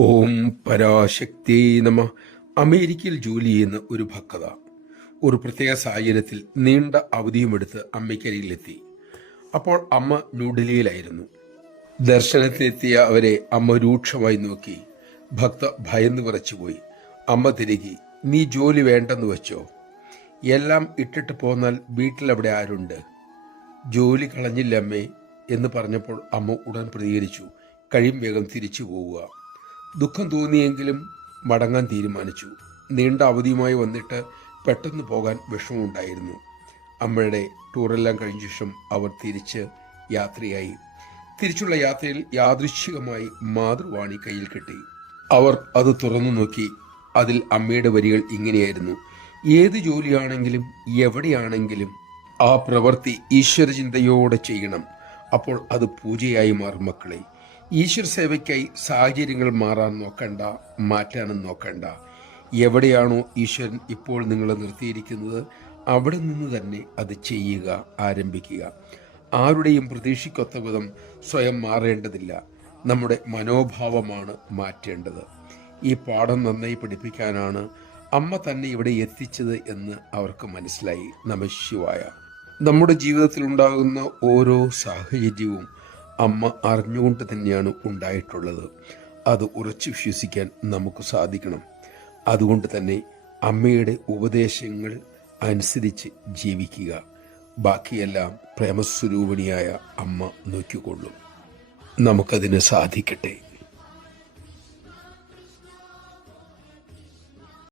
ഓം പരാശക്തി നമ. അമേരിക്കയിൽ ജോലി ചെയ്യുന്ന ഒരു ഭക്ത ഒരു പ്രത്യേക സാഹചര്യത്തിൽ നീണ്ട അവധിയുമെടുത്ത് അമ്മയ്ക്കരികിലെത്തി. അപ്പോൾ അമ്മ ന്യൂഡൽഹിയിലായിരുന്നു. ദർശനത്തിനെത്തിയ അവരെ അമ്മ രൂക്ഷമായി നോക്കി. ഭക്ത ഭയന്ന് വിറച്ചുപോയി. അമ്മ തിരികെ, നീ ജോലി വേണ്ടെന്ന് വെച്ചോ? എല്ലാം ഇട്ടിട്ട് പോന്നാൽ വീട്ടിലവിടെ ആരുണ്ട്? ജോലി കളഞ്ഞില്ല അമ്മേ എന്ന് പറഞ്ഞപ്പോൾ അമ്മ ഉടൻ പ്രതികരിച്ചു, കഴിയും വേഗം തിരിച്ചു പോവുക. ദുഃഖം തോന്നിയെങ്കിലും മടങ്ങാൻ തീരുമാനിച്ചു. നീണ്ട അവധിയുമായി വന്നിട്ട് പെട്ടെന്ന് പോകാൻ വിഷമമുണ്ടായിരുന്നു. അമ്മയുടെ ടൂറെല്ലാം കഴിഞ്ഞ ശേഷം അവർ തിരിച്ച് യാത്രയായി. തിരിച്ചുള്ള യാത്രയിൽ യാദൃശ്ചികമായി മാതൃവാണി കയ്യിൽ കിട്ടി. അവർ അത് തുറന്നു നോക്കി. അതിൽ അമ്മയുടെ വരികൾ ഇങ്ങനെയായിരുന്നു: ഏത് ജോലിയാണെങ്കിലും എവിടെയാണെങ്കിലും ആ പ്രവൃത്തി ഈശ്വരചിന്തയോടെ ചെയ്യണം. അപ്പോൾ അത് പൂജയായി മാറും മക്കളെ. ഈശ്വര സേവയ്ക്കായി സാഹചര്യങ്ങൾ മാറാൻ നോക്കണ്ട, മാറ്റാനും നോക്കണ്ട. എവിടെയാണോ ഈശ്വരൻ ഇപ്പോൾ നിങ്ങളെ നിർത്തിയിരിക്കുന്നത് അവിടെ നിന്ന് തന്നെ അത് ചെയ്യുക, ആരംഭിക്കുക. ആരുടെയും പ്രതീക്ഷയ്ക്കൊത്ത വിധം സ്വയം മാറേണ്ടതില്ല. നമ്മുടെ മനോഭാവമാണ് മാറ്റേണ്ടത്. ഈ പാഠം നന്നായി പഠിപ്പിക്കാനാണ് അമ്മ തന്നെ ഇവിടെ എത്തിച്ചത് എന്ന് അവർക്ക് മനസ്സിലായി. നമഃശിവായ. നമ്മുടെ ജീവിതത്തിൽ ഉണ്ടാകുന്ന ഓരോ സാഹചര്യവും അമ്മ അറിഞ്ഞുകൊണ്ട് തന്നെയാണ് ഉണ്ടായിട്ടുള്ളത്. അത് ഉറച്ചു വിശ്വസിക്കാൻ നമുക്ക് സാധിക്കണം. അതുകൊണ്ട് തന്നെ അമ്മയുടെ ഉപദേശങ്ങൾ അനുസരിച്ച് ജീവിക്കുക. ബാക്കിയെല്ലാം പ്രേമസ്വരൂപിണിയായ അമ്മ നോക്കിക്കൊള്ളും. നമുക്കതിന് സാധിക്കട്ടെ.